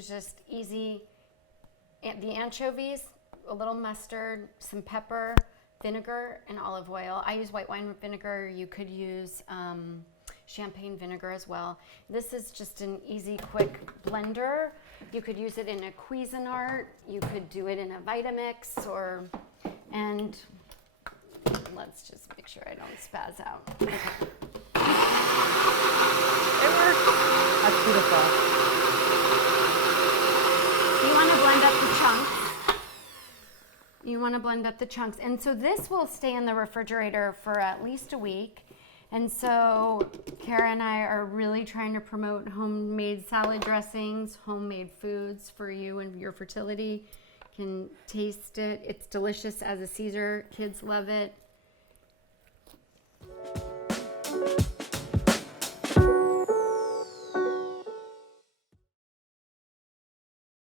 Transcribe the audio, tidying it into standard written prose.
was just easy. The anchovies, a little mustard, some pepper, vinegar, and olive oil. I use white wine vinegar. You could use champagne vinegar as well. This is just an easy, quick blender. You could use it in a Cuisinart. You could do it in a Vitamix, and let's just make sure I don't spaz out. Okay. It works. That's beautiful. You want to blend up the chunks. You want to blend up the chunks. And so this will stay in the refrigerator for at least a week. And so Kara and I are really trying to promote homemade salad dressings, homemade foods for you and your fertility. You can taste it. It's delicious as a Caesar. Kids love it.